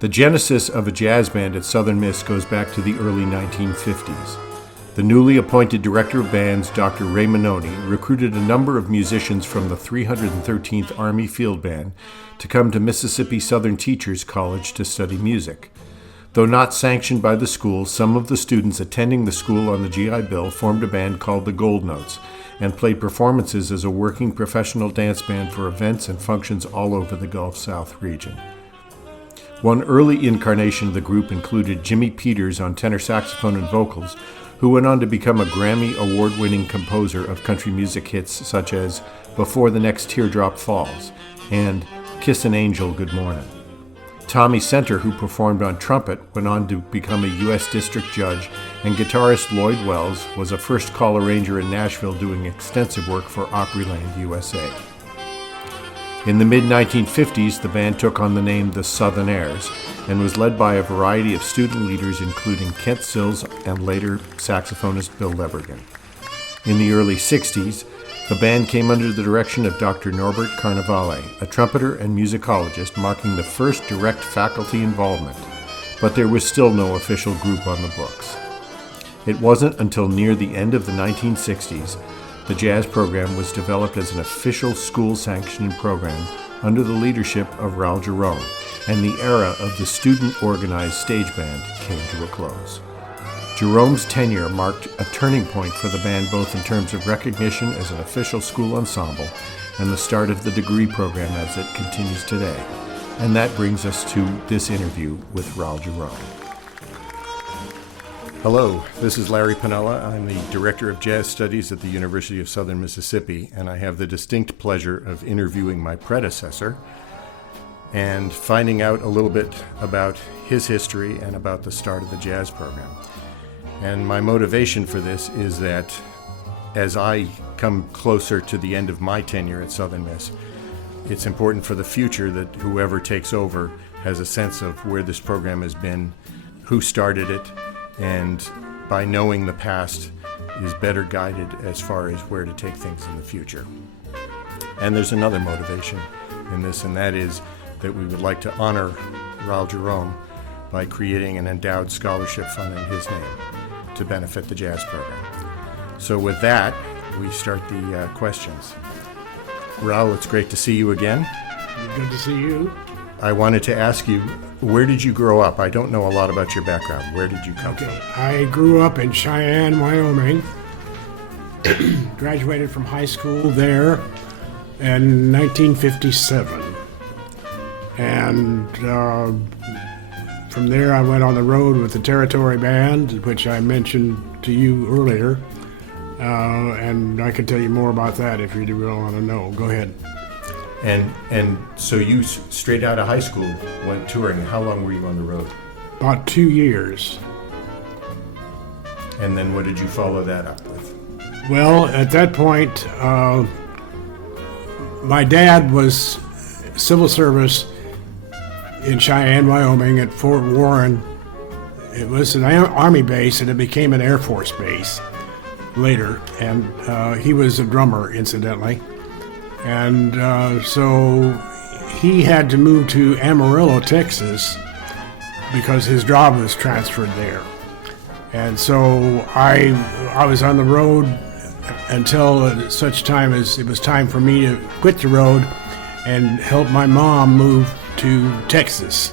The genesis of a jazz band at Southern Miss goes back to the early 1950s. The newly appointed director of bands, Dr. Ray Minoni, recruited a number of musicians from the 313th Army Field Band to come to Mississippi Southern Teachers College to study music. Though not sanctioned by the school, some of the students attending the school on the GI Bill formed a band called the Gold Notes and played performances as a working professional dance band for events and functions all over the Gulf South region. One early incarnation of the group included Jimmy Peters on tenor saxophone and vocals, who went on to become a Grammy award-winning composer of country music hits such as Before the Next Teardrop Falls and Kiss an Angel Good Morning. Tommy Center, who performed on trumpet, went on to become a U.S. District Judge, and guitarist Lloyd Wells was a first-call arranger in Nashville doing extensive work for Opryland, USA. In the mid-1950s, the band took on the name the Southerners and was led by a variety of student leaders including Kent Sills and later saxophonist Bill Lebergan. In the early 60s, the band came under the direction of Dr. Norbert Carnevale, a trumpeter and musicologist, marking the first direct faculty involvement, but there was still no official group on the books. It wasn't until near the end of the 1960s the jazz program was developed as an official school-sanctioned program under the leadership of Raoul Jerome, and the era of the student-organized stage band came to a close. Jerome's tenure marked a turning point for the band both in terms of recognition as an official school ensemble and the start of the degree program as it continues today. And that brings us to this interview with Raoul Jerome. Hello, this is Larry Piniella. I'm the Director of Jazz Studies at the University of Southern Mississippi, and I have the distinct pleasure of interviewing my predecessor and finding out a little bit about his history and about the start of the jazz program. And my motivation for this is that as I come closer to the end of my tenure at Southern Miss, it's important for the future that whoever takes over has a sense of where this program has been, who started it, and by knowing the past is better guided as far as where to take things in the future. And there's another motivation in this, and that is that we would like to honor Raoul Jerome by creating an endowed scholarship fund in his name to benefit the jazz program. So with that, we start the questions. Raoul, it's great to see you again. Good to see you. I wanted to ask you, where did you grow up? I don't know a lot about your background. Where did you come from? I grew up in Cheyenne, Wyoming. Graduated from high school there in 1957. And from there I went on the road with the Territory Band, which I mentioned to you earlier. And I can tell you more about that if you do really want to know. Go ahead. And so you, straight out of high school, went touring. How long were you on the road? About 2 years. And then what did you follow that up with? Well, at that point, my dad was civil service in Cheyenne, Wyoming at Fort Warren. It was an Army base, and it became an Air Force base later. And he was a drummer, incidentally. And so he had to move to Amarillo, Texas, because his job was transferred there. And so I was on the road until such time as it was time for me to quit the road and help my mom move to Texas.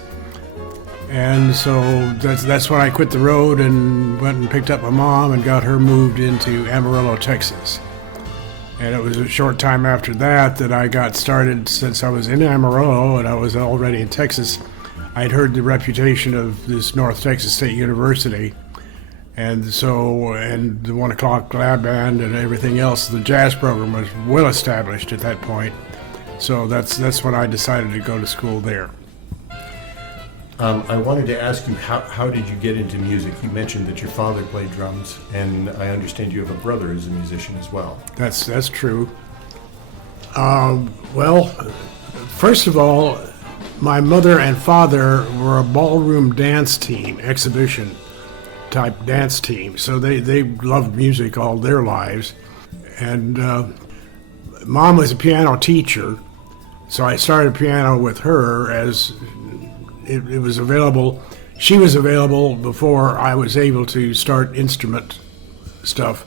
And so that's when I quit the road and went and picked up my mom and got her moved into Amarillo, Texas. And it was a short time after that I got started. Since I was in Amarillo and I was already in Texas, I'd heard the reputation of this North Texas State University. And so, and the 1 o'clock lab band and everything else, the jazz program was well established at that point. So that's when I decided to go to school there. I wanted to ask you, how did you get into music? You mentioned that your father played drums, and I understand you have a brother who's a musician as well. That's true. Well, first of all, my mother and father were a ballroom dance team, exhibition type dance team. So they loved music all their lives. And Mom was a piano teacher, so I started piano with her as it was available. She was available before I was able to start instrument stuff,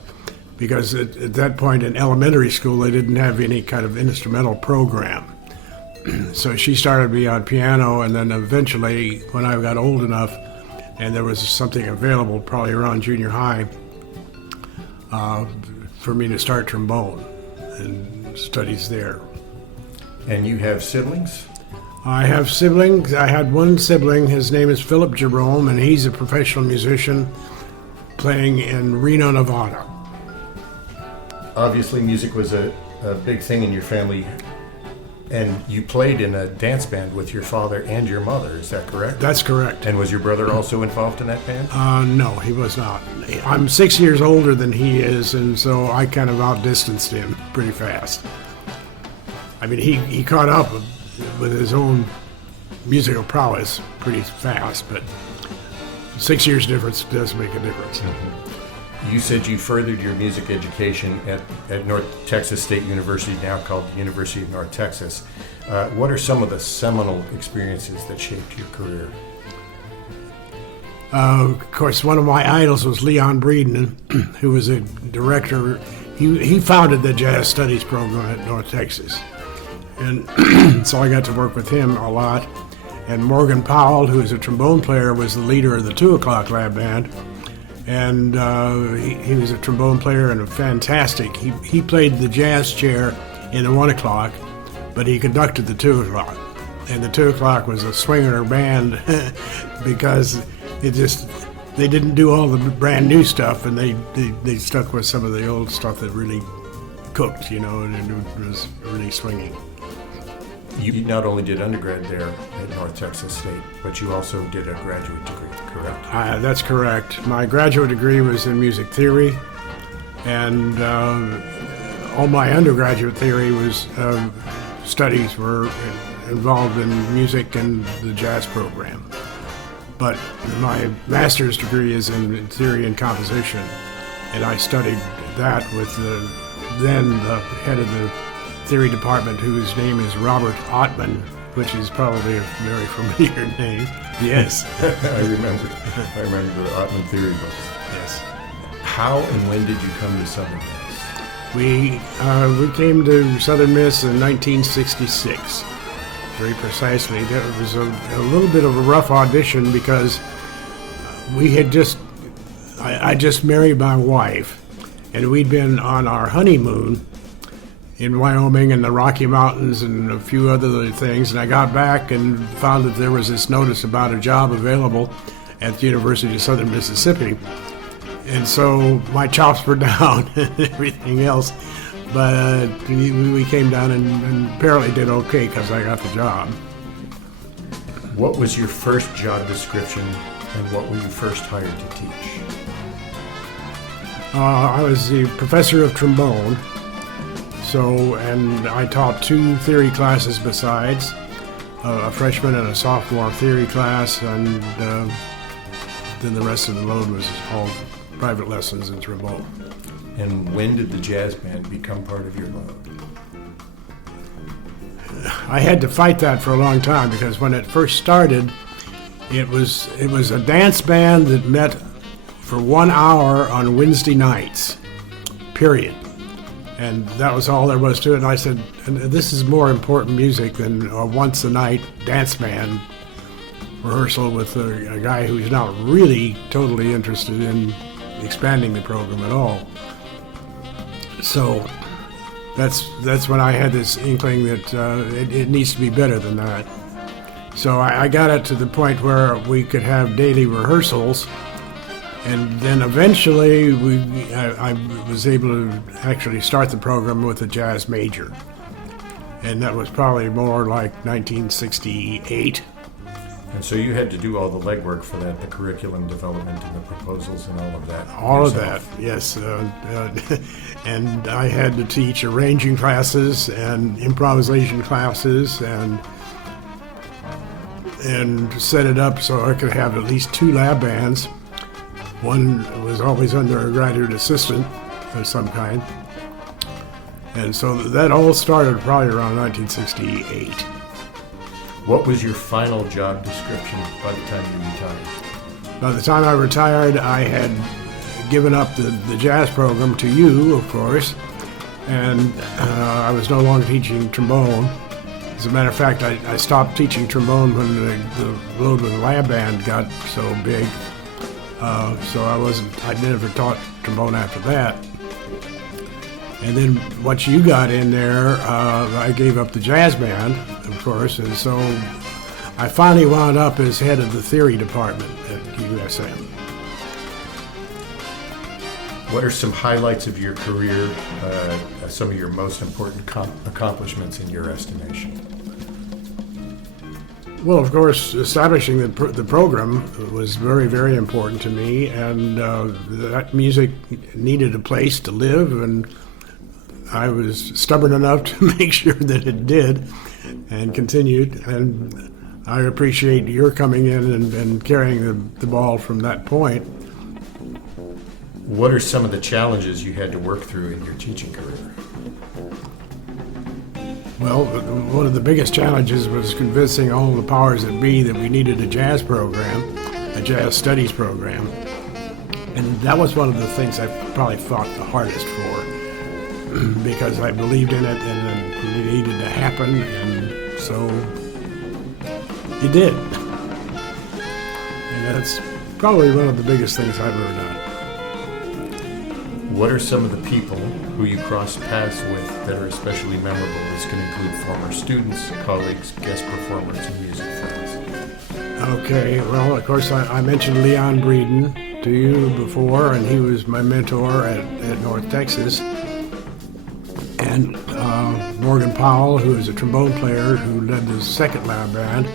because at that point in elementary school they didn't have any kind of instrumental program. So she started me on piano, and then eventually, when I got old enough and there was something available, probably around junior high, for me to start trombone and studies there. And you have siblings? I have siblings. I had one sibling. His name is Raoul Jerome, and he's a professional musician playing in Reno, Nevada. Obviously, music was a big thing in your family, and you played in a dance band with your father and your mother, is that correct? That's correct. And was your brother also involved in that band? No, he was not. I'm 6 years older than he is, and so I kind of outdistanced him pretty fast. I mean, he caught up with his own musical prowess pretty fast, but 6 years difference does make a difference. Mm-hmm. You said you furthered your music education at North Texas State University, now called the University of North Texas. What are some of the seminal experiences that shaped your career? Of course, one of my idols was Leon Breeden, who was a director. He founded the Jazz Studies program at North Texas. And so I got to work with him a lot. And Morgan Powell, who is a trombone player, was the leader of the 2 O'Clock Lab Band. And he was a trombone player and a fantastic. He played the jazz chair in the 1 O'Clock, but he conducted the 2 O'Clock. And the 2 O'Clock was a swinger band because they didn't do all the brand new stuff, and they stuck with some of the old stuff that really cooked, and it was really swinging. You not only did undergrad there at North Texas State, but you also did a graduate degree, correct? That's correct. My graduate degree was in music theory, and all my undergraduate theory was studies were involved in music and the jazz program. But my master's degree is in theory and composition, and I studied that with the head of the theory department, whose name is Robert Ottman, which is probably a very familiar name. Yes. I remember the Ottman theory books. Yes. How and when did you come to Southern Miss? We came to Southern Miss in 1966. Very precisely. It was a little bit of a rough audition because we had I just married my wife, and we'd been on our honeymoon in Wyoming and the Rocky Mountains and a few other things, and I got back and found that there was this notice about a job available at the University of Southern Mississippi. And so my chops were down and everything else, but we came down and apparently did okay because I got the job. What was your first job description, and what were you first hired to teach? I was the professor of trombone. And I taught 2 theory classes besides, a freshman and a sophomore theory class, and then the rest of the load was all private lessons in trombone. And when did the jazz band become part of your load? I had to fight that for a long time, because when it first started, it was a dance band that met for 1 hour on Wednesday nights, period. And that was all there was to it. And I said, this is more important music than a once-a-night dance band rehearsal with a guy who's not really totally interested in expanding the program at all. So that's when I had this inkling that it needs to be better than that. So I got it to the point where we could have daily rehearsals. And then eventually I was able to actually start the program with a jazz major. And that was probably more like 1968. And so you had to do all the legwork for that, the curriculum development and the proposals and all of that. All yourself. of that, yes. And I had to teach arranging classes and improvisation classes and set it up so I could have at least 2 lab bands. One was always under a graduate assistant of some kind. And so that all started probably around 1968. What was your final job description by the time you retired? By the time I retired, I had given up the jazz program to you, of course, and I was no longer teaching trombone. As a matter of fact, I stopped teaching trombone when the load with the lab band got so big. So I never taught trombone after that. And then once you got in there, I gave up the jazz band, of course, and so I finally wound up as head of the theory department at USM. What are some highlights of your career, some of your most important accomplishments in your estimation? Well, of course, establishing the program was very, very important to me, and that music needed a place to live, and I was stubborn enough to make sure that it did and continued, and I appreciate your coming in and carrying the ball from that point. What are some of the challenges you had to work through in your teaching career? Well, one of the biggest challenges was convincing all the powers that be that we needed a jazz program, a jazz studies program. And that was one of the things I probably fought the hardest for because I believed in it and it needed to happen, and so it did. And that's probably one of the biggest things I've ever done. What are some of the people who you crossed paths with that are especially memorable? This can include former students, colleagues, guest performers, and music friends. Okay, well, of course, I mentioned Leon Breeden to you before, and he was my mentor at North Texas. And Morgan Powell, who is a trombone player who led the second lab band,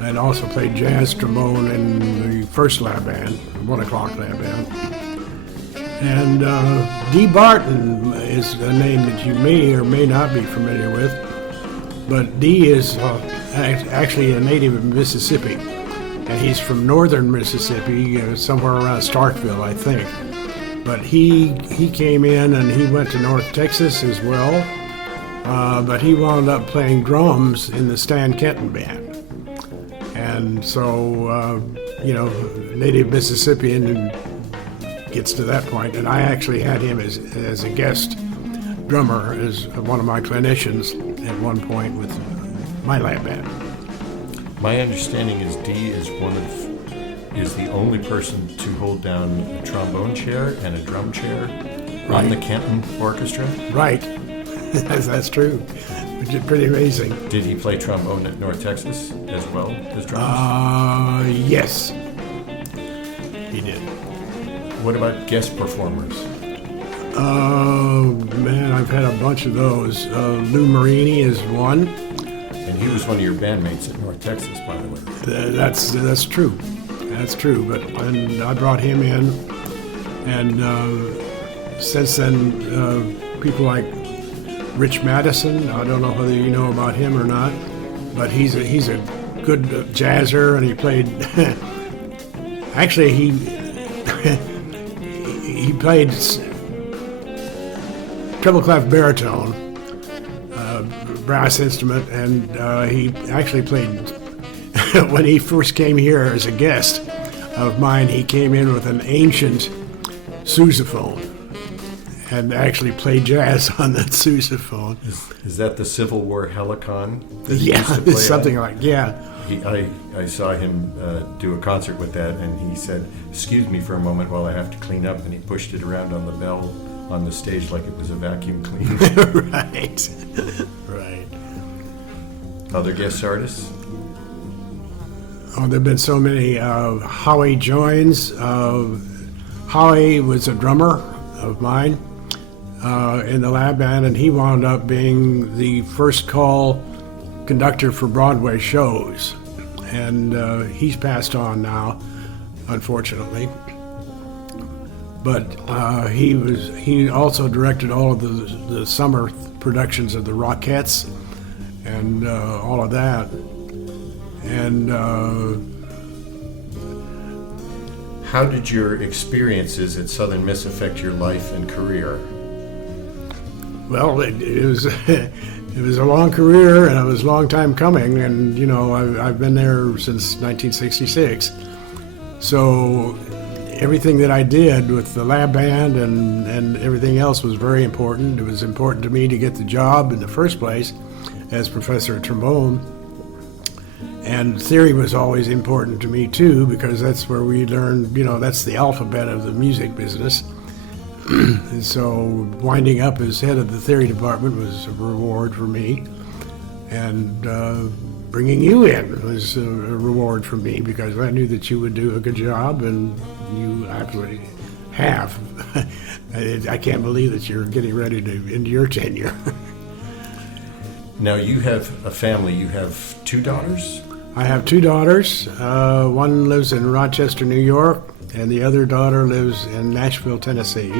and also played jazz trombone in the first lab band, 1 o'clock lab band. And Dee Barton is a name that you may or may not be familiar with, but Dee is actually a native of Mississippi, and he's from northern Mississippi, somewhere around Starkville, I think. But he came in and he went to North Texas as well, but he wound up playing drums in the Stan Kenton band. And so, native Mississippian gets to that point, and I actually had him as a guest drummer, as one of my clinicians at one point with my lab band. My understanding is Dee is the only person to hold down a trombone chair and a drum chair on the Kenton Orchestra. Right, that's true, which is pretty amazing. Did he play trombone at North Texas as well as drums? Yes, he did. What about guest performers? Oh, man, I've had a bunch of those. Lou Marini is one. And he was one of your bandmates at North Texas, by the way. That's true. That's true. And I brought him in. And since then, people like Rich Madison, I don't know whether you know about him or not, but he's a good jazzer, and he played... Actually, he played treble clef baritone, brass instrument, and he actually played, when he first came here as a guest of mine, he came in with an ancient sousaphone and actually played jazz on that sousaphone. Is that the Civil War Helicon? Yeah, something like, yeah. I saw him do a concert with that, and he said, "Excuse me for a moment while I have to clean up," and he pushed it around on the bell on the stage like it was a vacuum cleaner. Right. Other guest artists? Oh, there have been so many. Howie joins. Howie was a drummer of mine in the lab band, and he wound up being the first call conductor for Broadway shows. And he's passed on now, unfortunately. But he also directed all of the summer productions of the Rockettes and all of that. And how did your experiences at Southern Miss affect your life and career? Well, it was It was a long career, and it was a long time coming, and I've been there since 1966. So everything that I did with the lab band and everything else was very important. It was important to me to get the job in the first place as professor of trombone. And theory was always important to me too, because that's where we learned, that's the alphabet of the music business. And so winding up as head of the theory department was a reward for me. And bringing you in was a reward for me, because I knew that you would do a good job, and you absolutely have. I can't believe that you're getting ready to end your tenure. Now you have a family. You have 2 daughters? I have 2 daughters. One lives in Rochester, New York, and the other daughter lives in Nashville, Tennessee.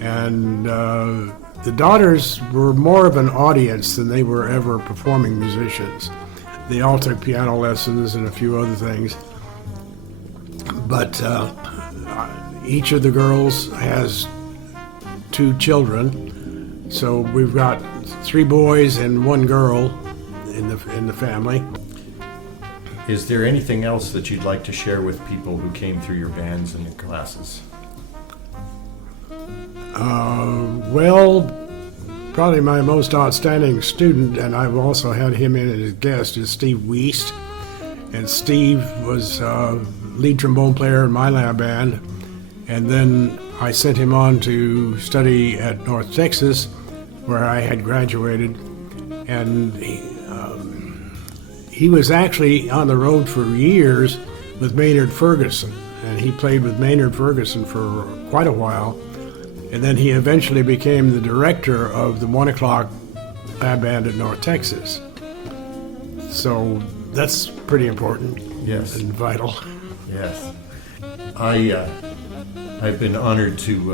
And the daughters were more of an audience than they were ever performing musicians. They all took piano lessons and a few other things. But each of the girls has 2 children. So we've got 3 boys and 1 girl in the family. Is there anything else that you'd like to share with people who came through your bands and your classes? Well, probably my most outstanding student, and I've also had him in as a guest, is Steve Wiest. And Steve was lead trombone player in my lab band. And then I sent him on to study at North Texas, where I had graduated. And he was actually on the road for years with Maynard Ferguson, and he played with Maynard Ferguson for quite a while. And then he eventually became the director of the 1 O'Clock lab band at North Texas. So that's pretty important. Yes. And vital. Yes. I've been honored to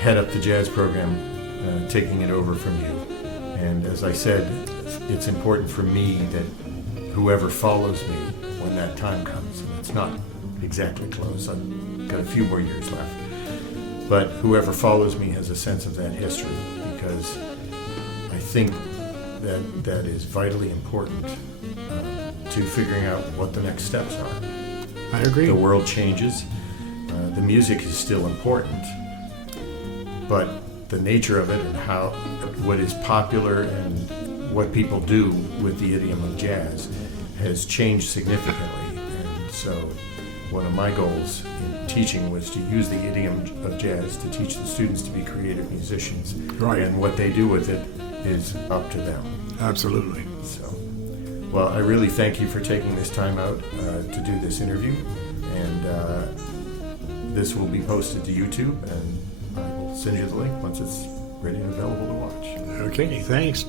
head up the jazz program, taking it over from you. And as I said, it's important for me that whoever follows me when that time comes, and it's not exactly close, I've got a few more years left, but whoever follows me has a sense of that history, because I think that is vitally important to figuring out what the next steps are. I agree. The world changes. The music is still important, but the nature of it and what is popular and what people do with the idiom of jazz has changed significantly. And so one of my goals in teaching was to use the idiom of jazz to teach the students to be creative musicians. Right. And what they do with it is up to them. Absolutely. So, well, I really thank you for taking this time out to do this interview. And this will be posted to YouTube, and I will send you the link once it's ready and available to watch. Okay, thanks.